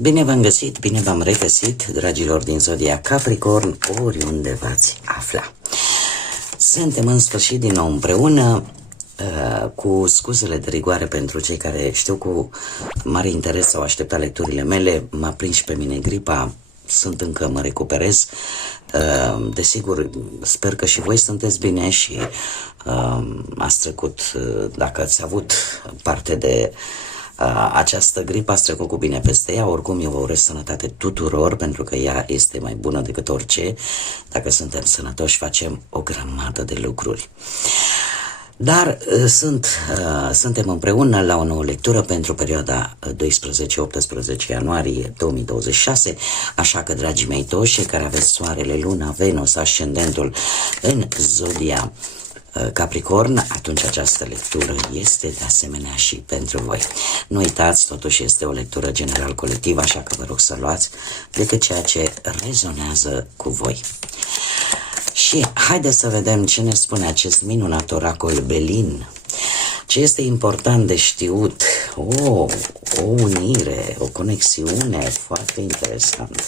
Bine v-am găsit, bine v-am regăsit, dragilor din Zodia Capricorn, oriunde v-ați afla. Suntem în sfârșit din nou împreună, cu scuzele de rigoare pentru cei care știu cu mare interes sau așteptat lecturile mele. M-a prins și pe mine gripa, încă mă recuperez. Desigur, sper că și voi sunteți bine și ați trecut, dacă ați avut parte de această gripă, ați trecut cu bine peste ea. Oricum, eu vă urez sănătate tuturor, pentru că ea este mai bună decât orice. Dacă suntem sănătoși, facem o grămadă de lucruri. Dar suntem împreună la o nouă lectură pentru perioada 12-18 ianuarie 2026, așa că, dragii mei toți, cei care aveți soarele, luna, Venus, ascendentul în Zodia Capricorn, atunci această lectură este de asemenea și pentru voi. Nu uitați, totuși este o lectură general colectivă, așa că vă rog să luați decât ceea ce rezonează cu voi. Și haideți să vedem ce ne spune acest minunat oracol Belin. Ce este important de știut? O unire, o conexiune foarte interesantă.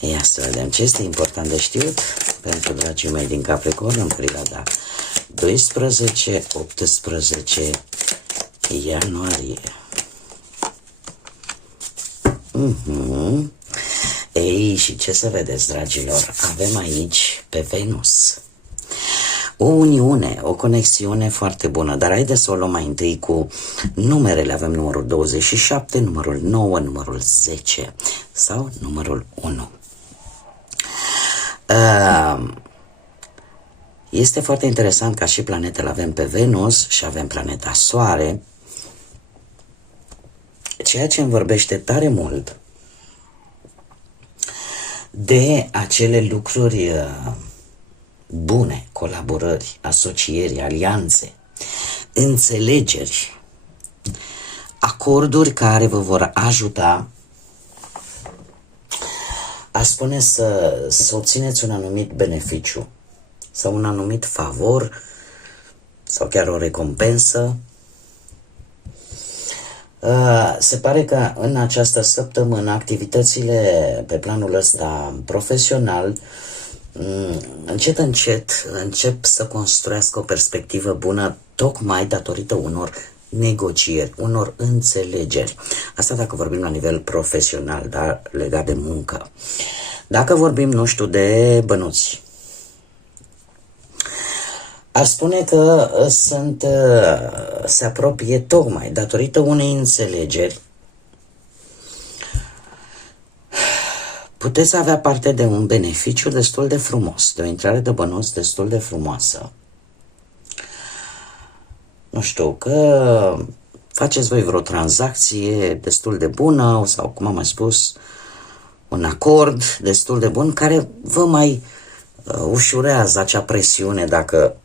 Ia să vedem ce este important de știut pentru dragii mei din Capricorn în perioada 12-18 ianuarie. Ei, și ce să vedeți, dragilor? Avem aici pe Venus o uniune, o conexiune foarte bună, dar haideți să o luăm mai întâi cu numerele. Avem numărul 27, numărul 9, numărul 10 sau numărul 1. Este foarte interesant ca și planetele avem pe Venus și avem planeta Soare, ceea ce îmi vorbește tare mult de acele lucruri bune, colaborări, asocieri, alianțe, înțelegeri, acorduri care vă vor ajuta, aș spune, să obțineți un anumit beneficiu sau un anumit favor sau chiar o recompensă. Se pare că în această săptămână activitățile pe planul ăsta profesional încet încep să construiască o perspectivă bună, tocmai datorită unor negocieri, unor înțelegeri. Asta dacă vorbim la nivel profesional, dar legat de muncă. Dacă vorbim, nu știu, de bănuți, aș spune că se apropie tocmai datorită unei înțelegeri. Puteți avea parte de un beneficiu destul de frumos, de o intrare de bănuți destul de frumoasă. Nu știu, că faceți voi vreo tranzacție destul de bună sau, cum am mai spus, un acord destul de bun care vă mai ușurează acea presiune dacă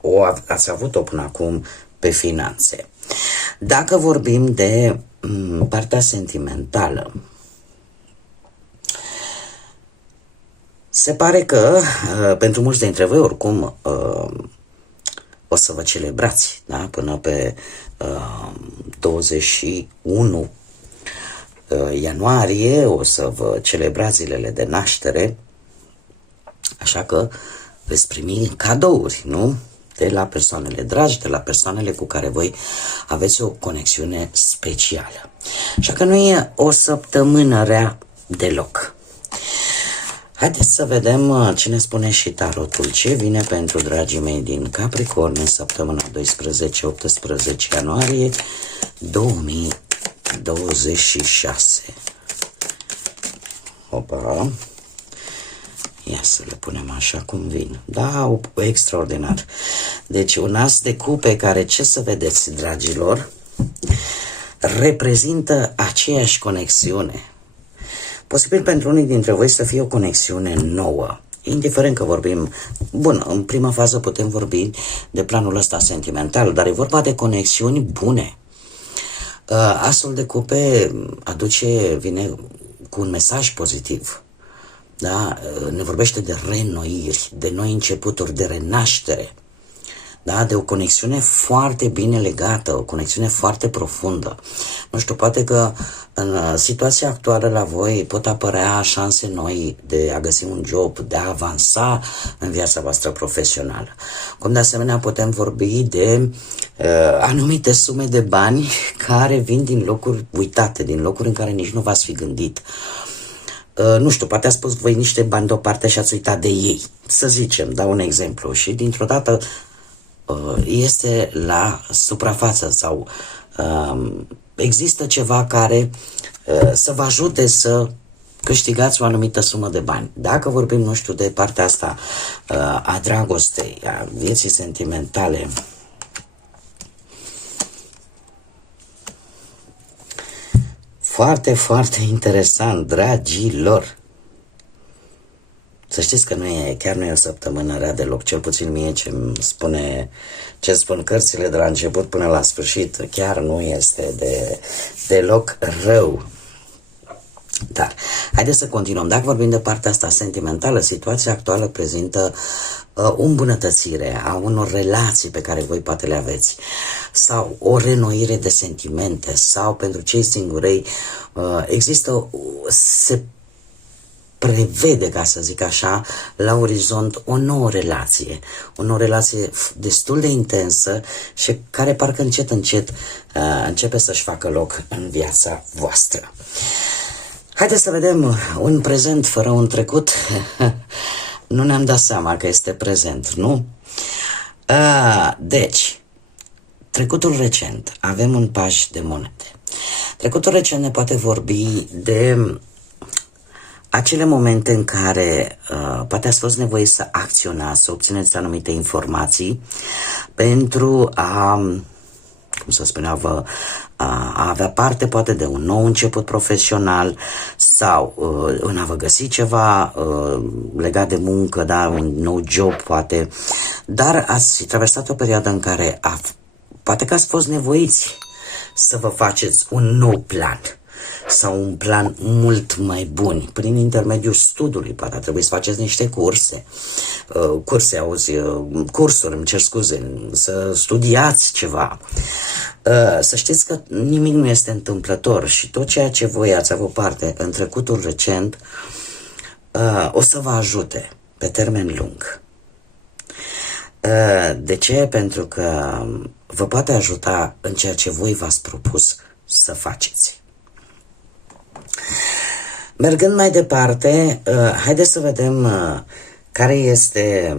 ați avut-o până acum pe finanțe. Dacă vorbim de partea sentimentală, se pare că pentru mulți dintre voi oricum o să vă celebrați, da? Până pe 21 ianuarie o să vă celebrați zilele de naștere, așa că veți primi cadouri, nu? De la persoanele dragi, de la persoanele cu care voi aveți o conexiune specială. Așa că nu e o săptămână rea deloc. Haideți să vedem ce ne spune și tarotul. Ce vine pentru dragii mei din Capricorn în săptămâna 12-18 ianuarie 2026. Opa! Ia să le punem așa cum vin. Da, extraordinar. Deci un as de cupe care, ce să vedeți, dragilor, reprezintă aceeași conexiune. Posibil pentru unii dintre voi să fie o conexiune nouă, indiferent că vorbim, bun, în prima fază putem vorbi de planul ăsta sentimental, dar e vorba de conexiuni bune. Asul de cupe vine cu un mesaj pozitiv. Da? Ne vorbește de reînnoiri, de noi începuturi, de renaștere. Da? De o conexiune foarte bine legată, o conexiune foarte profundă. Nu știu, poate că în situația actuală la voi pot apărea șanse noi de a găsi un job, de a avansa în viața voastră profesională. Cum de asemenea putem vorbi de anumite sume de bani care vin din locuri uitate, din locuri în care nici nu v-ați fi gândit. Nu știu, poate ați pus voi niște bani deoparte și ați uitat de ei. Să zicem, dau un exemplu, și dintr-o dată este la suprafață sau există ceva care să vă ajute să câștigați o anumită sumă de bani. Dacă vorbim, nu știu, de partea asta a dragostei, a vieții sentimentale, foarte, foarte interesant, dragilor. Să știți că chiar nu e o săptămână rea deloc, cel puțin mie ce spun cărțile de la început până la sfârșit, chiar nu este deloc rău. Dar, haideți să continuăm. Dacă vorbim de partea asta sentimentală, situația actuală prezintă o îmbunătățire a unor relații pe care voi poate le aveți, sau o reînnoire de sentimente, sau pentru cei singurei se prevede, ca să zic așa, la orizont o nouă relație destul de intensă și care parcă încet, încet începe să-și facă loc în viața voastră. Haideți să vedem un prezent fără un trecut. Nu ne-am dat seama că este prezent, nu? Deci, trecutul recent, avem un paj de monede. Trecutul recent ne poate vorbi de acele momente în care poate ați fost nevoie să acționați, să obțineți anumite informații pentru a, cum să spunea, a avea parte poate de un nou început profesional sau în a vă găsi ceva legat de muncă, da, un nou job poate, dar ați traversat o perioadă în care poate că ați fost nevoiți să vă faceți un nou plan sau un plan mult mai bun prin intermediul studiului. Poate trebuie să faceți niște cursuri, îmi cer scuze, să studiați ceva. Să știți că nimic nu este întâmplător și tot ceea ce voi ați avut parte în trecutul recent o să vă ajute pe termen lung. De ce? Pentru că vă poate ajuta în ceea ce voi v-ați propus să faceți. Mergând mai departe, haideți să vedem care este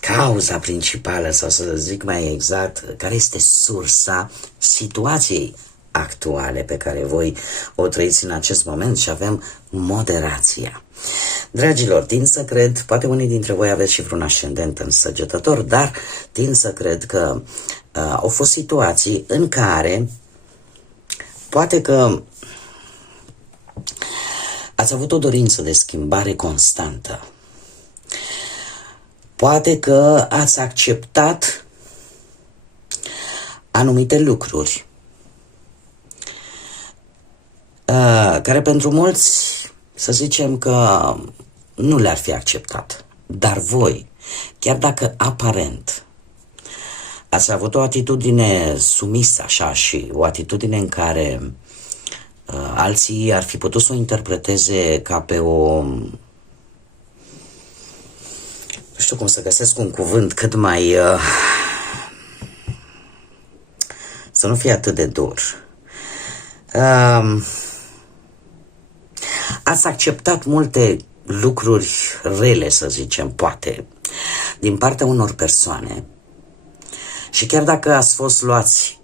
cauza principală, sau să zic mai exact, care este sursa situației actuale pe care voi o trăiți în acest moment, și avem moderația. Dragilor, tind să cred, poate unii dintre voi aveți și vreun ascendent în Săgetător, dar tind să cred că au fost situații în care poate că ați avut o dorință de schimbare constantă. Poate că ați acceptat anumite lucruri care pentru mulți, să zicem că nu le-ar fi acceptat. Dar voi, chiar dacă aparent ați avut o atitudine sumisă așa și o atitudine în care alții ar fi putut să o interpreteze ca pe o... Nu știu cum să găsesc un cuvânt cât mai... să nu fie atât de dur. Ați acceptat multe lucruri rele, să zicem, poate, din partea unor persoane, și chiar dacă ați fost luați...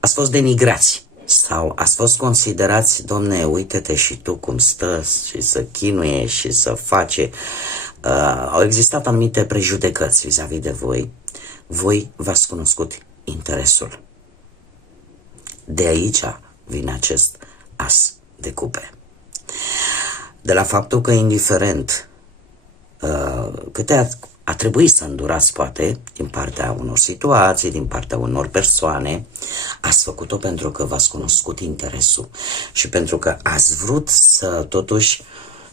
ați fost denigrați sau ați fost considerați, domne, uite-te și tu cum stă și să chinuie și să face. Au existat anumite prejudecăți vis-a-vis de voi. Voi v-ați cunoscut interesul. De aici vine acest as de cupe. de la faptul că indiferent câte a trebuit să îndurați poate din partea unor situații, din partea unor persoane, ați făcut-o pentru că v-ați cunoscut interesul și pentru că ați vrut să totuși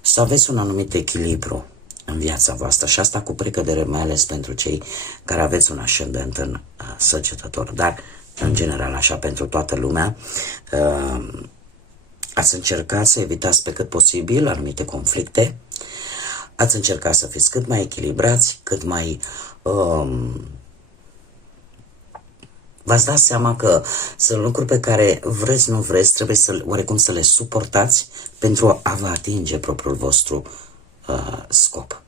să aveți un anumit echilibru în viața voastră și asta cu precădere, mai ales pentru cei care aveți un ascendent în Săgetător, dar în general așa pentru toată lumea. Ați încercat să evitați pe cât posibil anumite conflicte, ați încercat să fiți cât mai echilibrați, cât mai... v-ați dat seama că sunt lucruri pe care vreți, nu vreți, trebuie oarecum să le suportați pentru a vă atinge propriul vostru scop.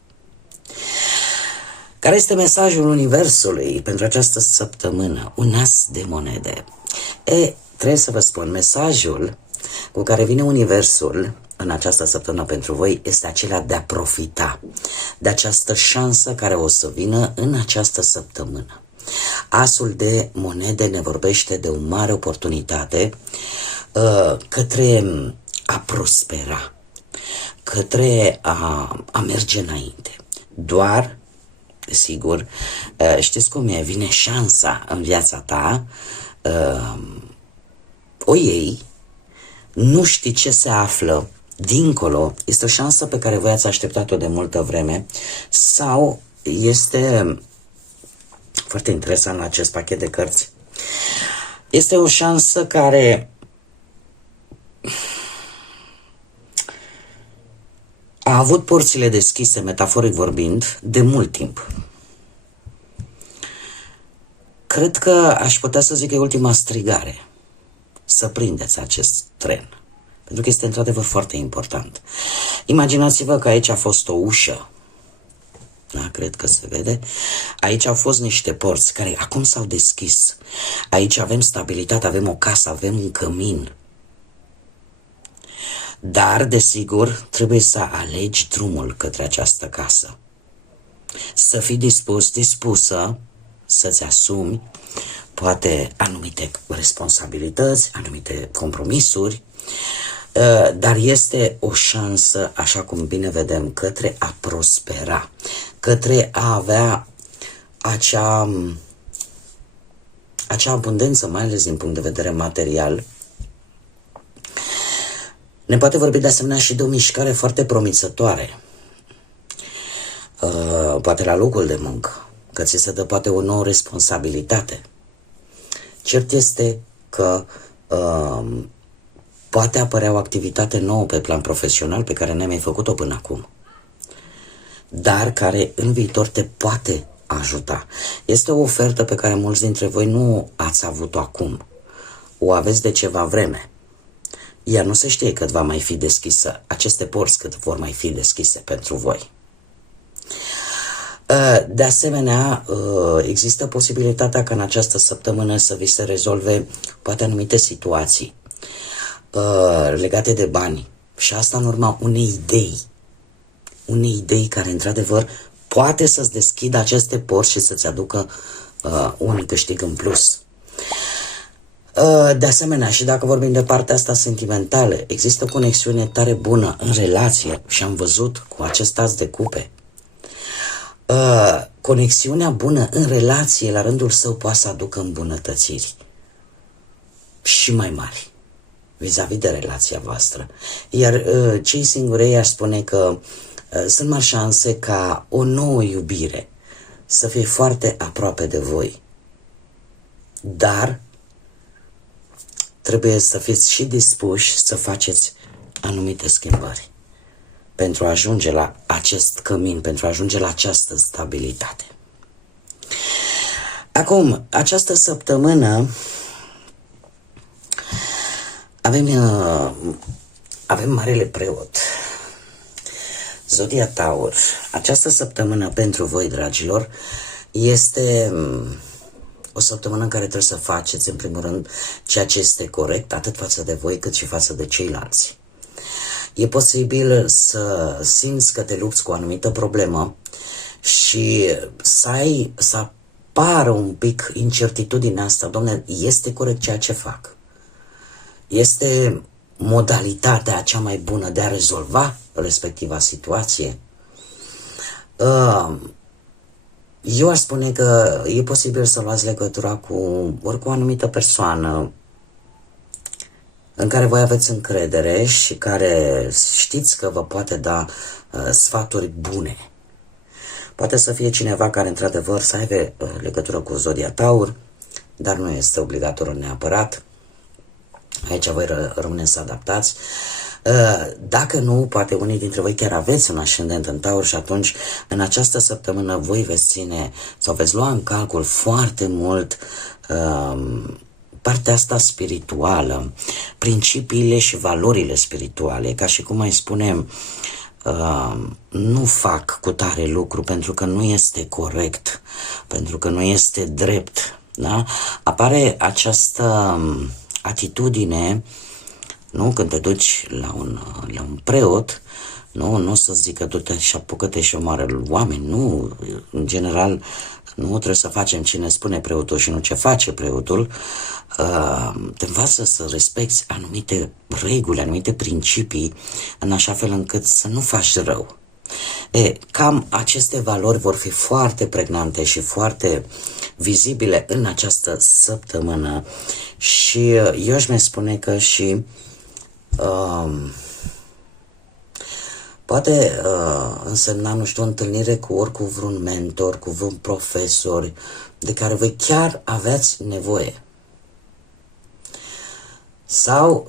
Care este mesajul Universului pentru această săptămână? Un as de monede. Trebuie să vă spun, mesajul cu care vine Universul în această săptămână pentru voi este acela de a profita de această șansă care o să vină în această săptămână. Asul de monede ne vorbește de o mare oportunitate către a prospera, către a merge înainte. Doar, sigur, știți cum e, vine șansa în viața ta, o iei, nu știi ce se află dincolo, este o șansă pe care voi ați așteptat-o de multă vreme sau este foarte interesant la acest pachet de cărți. Este o șansă care a avut porțile deschise, metaforic vorbind, de mult timp. Cred că aș putea să zic că e ultima strigare să prindeți acest tren, pentru că este într-adevăr foarte important. Imaginați-vă că aici a fost o ușă, da, cred că se vede. Aici au fost niște porți care acum s-au deschis. Aici avem stabilitate, avem o casă, avem un cămin. Dar, desigur, trebuie să alegi drumul către această casă. Să fii dispus, dispusă să-ți asumi poate anumite responsabilități, anumite compromisuri, dar este o șansă, așa cum bine vedem, către a prospera, către a avea acea abundență, mai ales din punct de vedere material. Ne poate vorbi de asemenea și de o mișcare foarte promițătoare, poate la locul de muncă, că ți se dă poate o nouă responsabilitate. Cert este că poate apărea o activitate nouă pe plan profesional pe care n-ai mai făcut-o până acum, dar care în viitor te poate ajuta. Este o ofertă pe care mulți dintre voi nu ați avut-o acum, o aveți de ceva vreme. Ea nu se știe cât va mai fi deschisă, aceste porți cât vor mai fi deschise pentru voi. De asemenea, există posibilitatea ca în această săptămână să vi se rezolve poate anumite situații legate de bani și asta în urma unei idei care într-adevăr poate să-ți deschidă aceste porți și să-ți aducă un câștig în plus. De asemenea, și dacă vorbim de partea asta sentimentală, există o conexiune tare bună în relație și am văzut cu acest as de cupe. Conexiunea bună în relație la rândul său poate să aducă îmbunătățiri și mai mari vis-a-vis de relația voastră. Iar cei singurei aș spune că sunt mari șanse ca o nouă iubire să fie foarte aproape de voi. Dar trebuie să fiți și dispuși să faceți anumite schimbări pentru a ajunge la acest cămin, pentru a ajunge la această stabilitate. Acum, această săptămână avem Marele Preot, Zodia Taur. Această săptămână pentru voi, dragilor, este o săptămână în care trebuie să faceți, în primul rând, ceea ce este corect, atât față de voi, cât și față de ceilalți. E posibil să simți că te lupți cu o anumită problemă și să apară un pic incertitudinea asta, dom'le, este corect ceea ce fac? Este modalitatea cea mai bună de a rezolva respectiva situație. Eu aș spune că e posibil să luați legătura cu ori cu o anumită persoană în care voi aveți încredere și care știți că vă poate da sfaturi bune. Poate să fie cineva care într-adevăr să aibă legătură cu Zodia Taur, dar nu este obligatoriu neapărat. Aici voi rămâne să adaptați. Dacă nu, poate unii dintre voi chiar aveți un ascendent în Taur și atunci în această săptămână voi veți ține sau veți lua în calcul foarte mult partea asta spirituală, principiile și valorile spirituale, ca și cum mai spunem, nu fac cu tare lucru pentru că nu este corect, pentru că nu este drept, da? Apare această atitudine, nu? Când te duci la un preot, nu o să zică du-te și apucă-te și omoară oameni, nu, în general nu trebuie să facem cine spune preotul și nu ce face preotul. Te învață să respecti anumite reguli, anumite principii, în așa fel încât să nu faci rău. Cam aceste valori vor fi foarte pregnante și foarte vizibile în această săptămână și eu aș mai spune că și poate însemna, nu știu, o întâlnire cu vreun mentor, cu vreun profesor de care voi chiar aveți nevoie. Sau,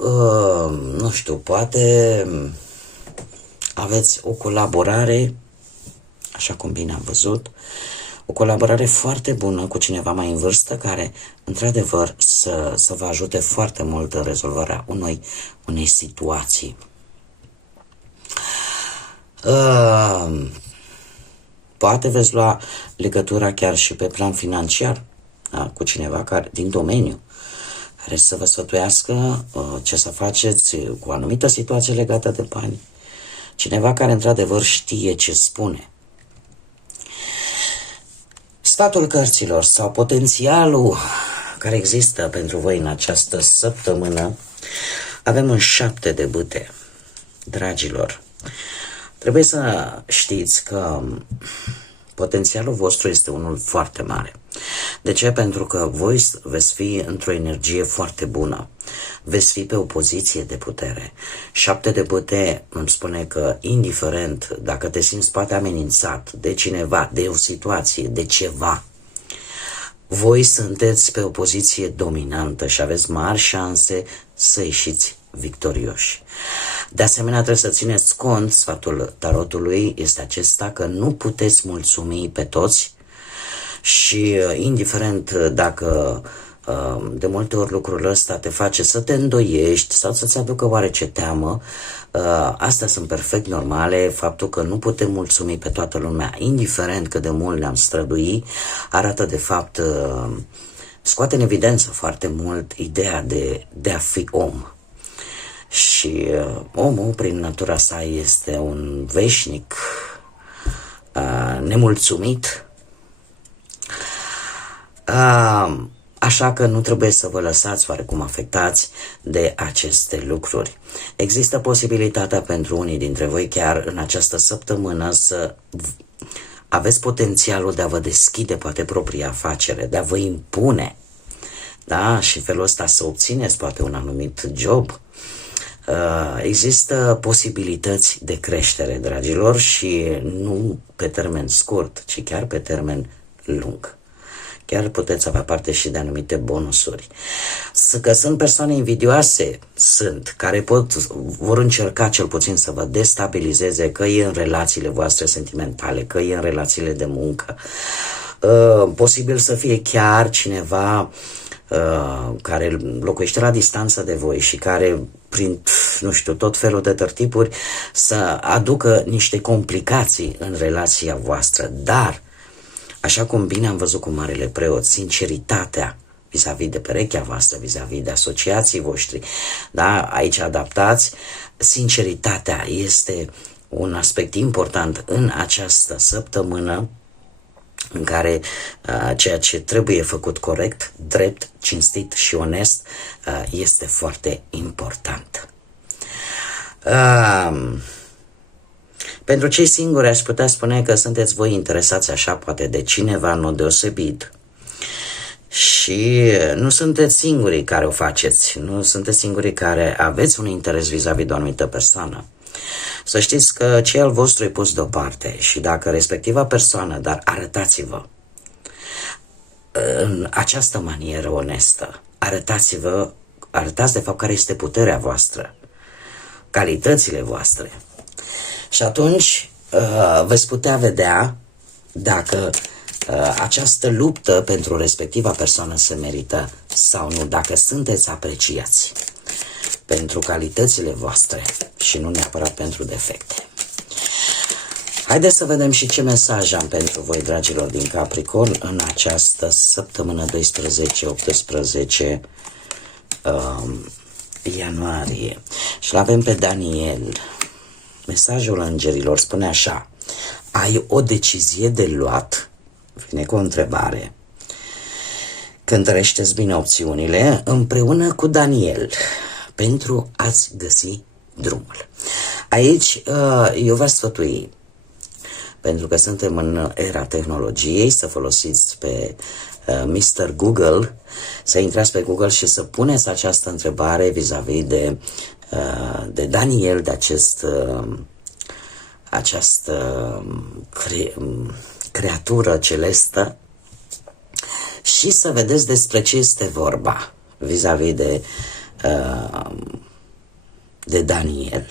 nu știu, poate aveți o colaborare, așa cum bine am văzut, o colaborare foarte bună cu cineva mai în vârstă care, într-adevăr, să vă ajute foarte mult în rezolvarea unei situații. Poate veți lua legătura chiar și pe plan financiar, da, cu cineva care, din domeniu, care să vă sfătuiască ce să faceți cu o anumită situație legată de bani. Cineva care într-adevăr știe ce spune. Sfatul cărților sau potențialul care există pentru voi în această săptămână, avem un 7 de bâte, dragilor. Trebuie să știți că potențialul vostru este unul foarte mare. De ce? Pentru că voi veți fi într-o energie foarte bună. Veți fi pe o poziție de putere. 7 de bâte îmi spune că, indiferent dacă te simți poate amenințat de cineva, de o situație, de ceva, voi sunteți pe o poziție dominantă și aveți mari șanse să ieșiți victorioși. De asemenea, trebuie să țineți cont, sfatul tarotului este acesta, că nu puteți mulțumi pe toți și indiferent dacă de multe ori lucrul ăsta te face să te îndoiești sau să-ți aducă oarece teamă, astea sunt perfect normale. Faptul că nu putem mulțumi pe toată lumea, indiferent cât de mult ne-am strădui, arată de fapt, scoate în evidență foarte mult ideea de a fi om. Și omul, prin natura sa, este un veșnic nemulțumit. Așa că nu trebuie să vă lăsați oarecum afectați de aceste lucruri. Există posibilitatea pentru unii dintre voi chiar în această săptămână să aveți potențialul de a vă deschide poate propria afacere, de a vă impune, da? Și felul ăsta să obțineți poate un anumit job. Există posibilități de creștere, dragilor, și nu pe termen scurt, ci chiar pe termen lung. Chiar puteți avea parte și de anumite bonusuri. Că sunt persoane invidioase, care vor încerca cel puțin să vă destabilizeze, că e în relațiile voastre sentimentale, că e în relațiile de muncă. Posibil să fie chiar cineva care locuiește la distanță de voi și care, prin, nu știu, tot felul de tărtipuri, să aducă niște complicații în relația voastră. Dar, așa cum bine am văzut cu Marele Preot, sinceritatea vis-a-vis de perechea voastră, vis-a-vis de asociații voștri, da? Aici adaptați, sinceritatea este un aspect important în această săptămână, în care ceea ce trebuie făcut corect, drept, cinstit și onest este foarte important. Pentru cei singuri aș putea spune că sunteți voi interesați așa poate de cineva în mod deosebit și nu sunteți singurii care o faceți, nu sunteți singurii care aveți un interes vis-a-vis de o anumită persoană. Să știți că ce al vostru e pus deoparte și dacă respectiva persoană, dar arătați-vă în această manieră onestă, arătați de fapt care este puterea voastră, calitățile voastre. Și atunci veți putea vedea dacă această luptă pentru respectiva persoană se merită sau nu, dacă sunteți apreciați pentru calitățile voastre și nu neapărat pentru defecte. Haideți să vedem și ce mesaj am pentru voi, dragilor din Capricorn, în această săptămână 12-18 ianuarie. Și l-avem pe Daniel. Mesajul îngerilor spune așa: ai o decizie de luat? Vine cu o întrebare. Cântărește-ți bine opțiunile împreună cu Daniel pentru a-ți găsi drumul. Aici eu v-aș sfătui, pentru că suntem în era tehnologiei, să folosiți pe Mr. Google, să intrați pe Google și să puneți această întrebare vis-a-vis de Daniel, de această creatură celestă și să vedeți despre ce este vorba vis-a-vis de Daniel.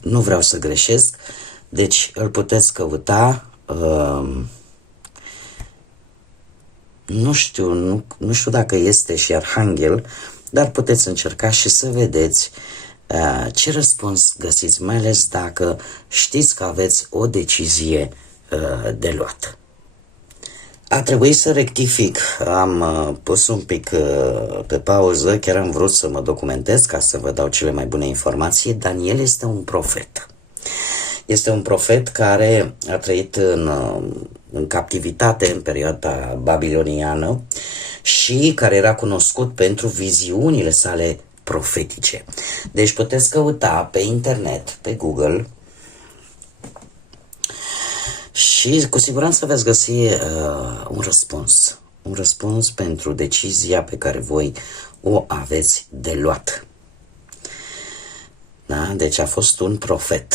Nu vreau să greșesc, deci îl puteți căuta, nu știu dacă este și arhanghel, dar puteți încerca și să vedeți ce răspuns găsiți, mai ales dacă știți că aveți o decizie de luat. A trebuit să rectific, am pus un pic pe pauză, chiar am vrut să mă documentez ca să vă dau cele mai bune informații. Daniel este un profet. Este un profet care a trăit în captivitate în perioada babiloniană și care era cunoscut pentru viziunile sale profetice. Deci puteți căuta pe internet, pe Google, și cu siguranță veți găsi un răspuns pentru decizia pe care voi o aveți de luat. Da? Deci a fost un profet.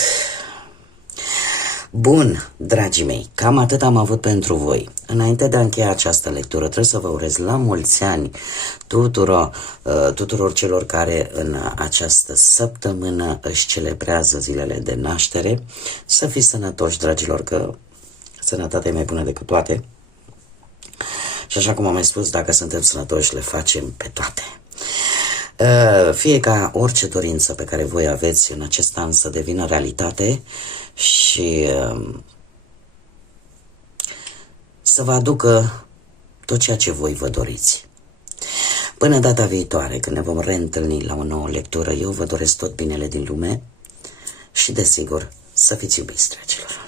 Bun, dragii mei, cam atât am avut pentru voi. Înainte de a încheia această lectură, trebuie să vă urez la mulți ani tuturor celor care în această săptămână își celebrează zilele de naștere. Să fiți sănătoși, dragilor, că sănătatea e mai bună decât toate. Și așa cum am mai spus, dacă suntem sănătoși, le facem pe toate. Fie ca orice dorință pe care voi aveți în acest an să devină realitate și să vă aducă tot ceea ce voi vă doriți. Până data viitoare, când ne vom reîntâlni la o nouă lectură, eu vă doresc tot binele din lume și, desigur, să fiți iubiți, dragilor.